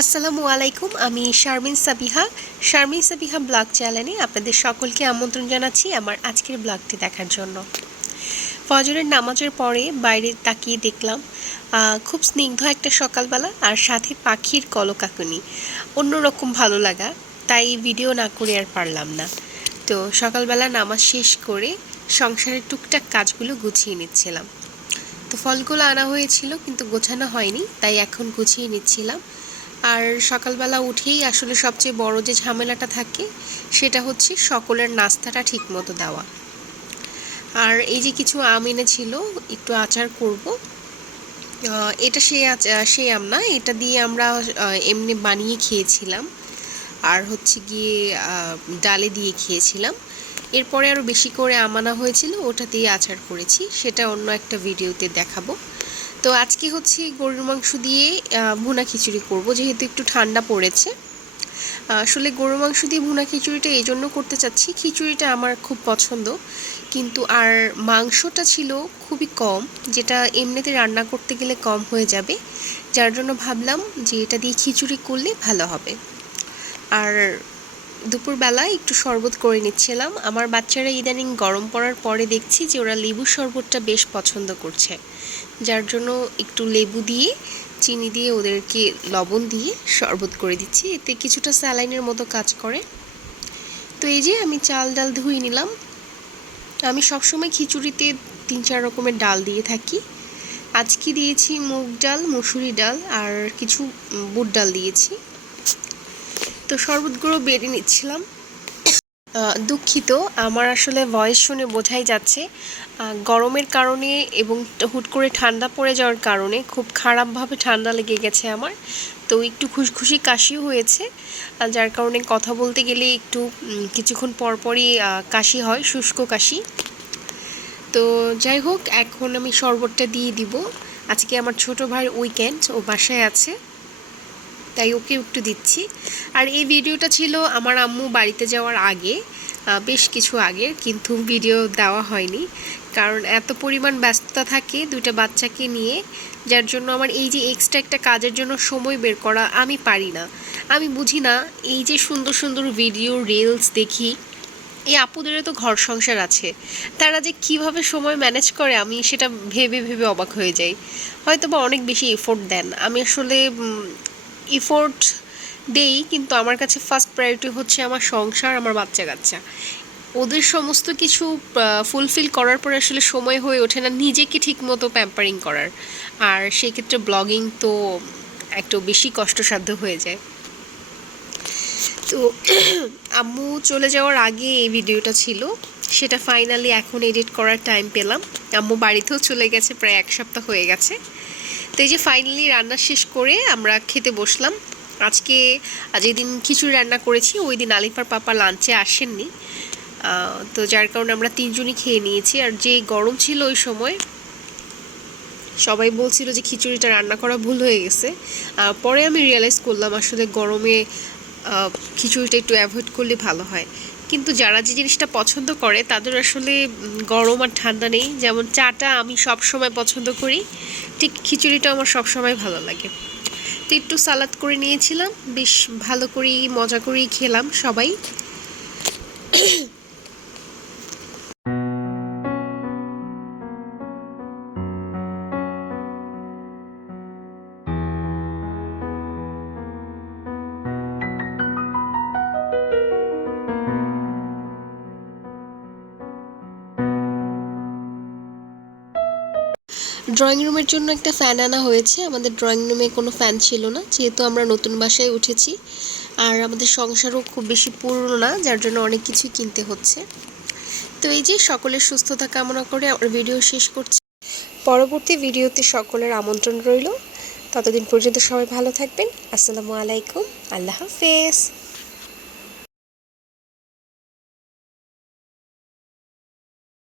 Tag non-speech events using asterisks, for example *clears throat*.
আসসালামু আলাইকুম, আমি শারমিন সাবিহা। শারমিন সাবিহা ব্লগ চ্যানেলে আপনাদের সকলকে আমন্ত্রণ জানাচ্ছি আমার আজকের ব্লগটি দেখার জন্য। ফজরের নামাজের পরে বাইরে তাকিয়ে দেখলাম খুব স্নিগ্ধ একটা সকালবেলা আর সাথে পাখির কলকাকুনি। অন্যরকম ভালো লাগা, তাই ভিডিও না করে আর পারলাম না। তো সকালবেলা নামাজ শেষ করে সংসারের টুকটাক কাজগুলো গুছিয়ে নিচ্ছিলাম। তো ফলগুলো আনা হয়েছিল কিন্তু গোছানো হয়নি, তাই এখন গুছিয়ে নিচ্ছিলাম। আর সকালবেলা উঠেই আসলে সবচেয়ে বড় যে ঝামেলাটা থাকে, সেটা হচ্ছে সকলের নাস্তাটা ঠিক মতো দেওয়া। আর এই যে কিছু আম এনেছিল, একটু আচার করব। এটা সেই আচ- সেই আম না, এটা দিয়ে আমরা এমনি বানিয়ে খেয়েছিলাম। আর হচ্ছে গিয়ে ডালে দিয়ে খেয়েছিলাম। এরপরে আরও বেশি করে আমানা হয়েছিল, ওটা দিয়ে আচার করেছি। সেটা অন্য একটা ভিডিওতে দেখাবো। তো আজকে হচ্ছে গরুর মাংস দিয়ে ভুনা খিচুড়ি করব, যেহেতু একটু ঠান্ডা পড়েছে। আসলে গরুর মাংস দিয়ে ভুনা খিচুড়িটা এই জন্য করতে চাচ্ছি, খিচুড়িটা আমার খুব পছন্দ। কিন্তু আর মাংসটা ছিল খুবই কম, যেটা এমনিতে রান্না করতে গেলে কম হয়ে যাবে। যার জন্য ভাবলাম যে এটা দিয়ে খিচুড়ি করলে ভালো হবে। আর দুপুরবেলা একটু শরবত করে নিচ্ছিলাম। আমার বাচ্চারা ইদানিং গরম পড়ার পরে দেখছি যে ওরা লেবু শরবতটা বেশ পছন্দ করছে। যার জন্য একটু লেবু দিয়ে, চিনি দিয়ে ওদেরকে লবণ দিয়ে শরবত করে দিচ্ছি। এতে কিছুটা স্যালাইনের মতো কাজ করে। তো এই যে আমি চাল ডাল ধুয়ে নিলাম। আমি সবসময় খিচুড়িতে তিন চার রকমের ডাল দিয়ে থাকি। আজকে দিয়েছি মুগ ডাল, মুসুরি ডাল আর কিছু বুট ডাল দিয়েছি। তো শরবতগুলো বেড়ে নিচ্ছিলাম। দুঃখিত, আমার আসলে ভয়েস শুনে বোঝাই যাচ্ছে। গরমের কারণে এবং হুট করে ঠান্ডা পড়ে যাওয়ার কারণে খুব খারাপভাবে ঠান্ডা লেগে গেছে আমার। তো একটু খুশখুশি কাশিও হয়েছে। যার কারণে কথা বলতে গেলে একটু কিছুক্ষণ পরপরই কাশি হয়, শুষ্ক কাশি। তো যাই হোক, এখন আমি শরবতটা দিয়ে দিব। আজকে আমার ছোট ভাইয়ের উইকেন্ড ও বাসায় আছে। তাই ওকে একটু দিচ্ছি। আর এই ভিডিওটা ছিল আমার আম্মু বাড়িতে যাওয়ার আগে বেশ কিছু আগে, কিন্তু ভিডিও দেওয়া হয়নি। কারণ এত পরিমাণ ব্যস্ততা থাকে দুইটা বাচ্চাকে নিয়ে, যার জন্য আমার এই যে এক্সট্রা একটা কাজের জন্য সময় বের করা আমি পারি না। আমি বুঝি না, এই যে সুন্দর সুন্দর ভিডিও রিলস দেখি, এই আপুদেরও তো ঘর সংসার আছে। তারা যে কীভাবে সময় ম্যানেজ করে আমি সেটা ভেবে ভেবে অবাক হয়ে যাই। হয়তো বা অনেক বেশি এফোর্ট দেন। আমি আসলে এফোর্ট দেই, কিন্তু আমার কাছে ফার্স্ট প্রায়োরিটি হচ্ছে আমার সংসার, আমার বাচ্চা কাচ্চা ওদের সমস্ত কিছু ফুলফিল করার পরে আসলে সময় হয়ে ওঠে না নিজেকে ঠিকমতো প্যাম্পারিং করার। আর সেক্ষেত্রে ব্লগিং তো একটু বেশি কষ্টসাধ্য হয়ে যায়। তো *clears throat* আম্মু চলে যাওয়ার আগে এই ভিডিওটা ছিল। সেটা ফাইনালি এখন এডিট করার টাইম পেলাম। আম্মু বাড়িতেও চলে গেছে, প্রায় এক সপ্তাহ হয়ে গেছে। তো এই যে ফাইনালি রান্না শেষ করে আমরা খেতে বসলাম। আজকে যেদিন খিচুড়ি রান্না করেছি, ওই দিন আলিফার পাপা লাঞ্চে আসেননি। তো যার কারণে আমরা তিনজনই খেয়ে নিয়েছি। আর যে গরম ছিল ওই সময়, সবাই বলছিল যে খিচুড়িটা রান্না করা ভুল হয়ে গেছে। পরে আমি রিয়েলাইজ করলাম আসলে গরমে খিচুড়িটা একটু অ্যাভয়েড করলে ভালো হয়। কিন্তু যারা যে জিনিসটা পছন্দ করে, তাদের আসলে গরম আর ঠান্ডা নেই। যেমন চাটা আমি সব সময় পছন্দ করি, ঠিক খিচুড়িটা আমার সব সময় ভালো লাগে। তো একটু সালাদ করে নিয়েছিলাম, বেশ ভালো করেই, মজা করেই খেলাম সবাই। ড্রয়িং রুমের জন্য একটা ফ্যান আনা হয়েছে। আমাদের ড্রয়িং রুমে কোনো ফ্যান ছিল না, যেহেতু আমরা নতুন বাসায় উঠেছি। আর আমাদের সংসারও খুব বেশি পুরনো না, যার জন্য অনেক কিছুই কিনতে হচ্ছে। তো এই যে সকলের সুস্থতা কামনা করে আমার ভিডিও শেষ করছি। পরবর্তী ভিডিওতে সকলের আমন্ত্রণ রইল। ততদিন পর্যন্ত সবাই ভালো থাকবেন। আসসালামু আলাইকুম। আল্লাহ হাফেজ।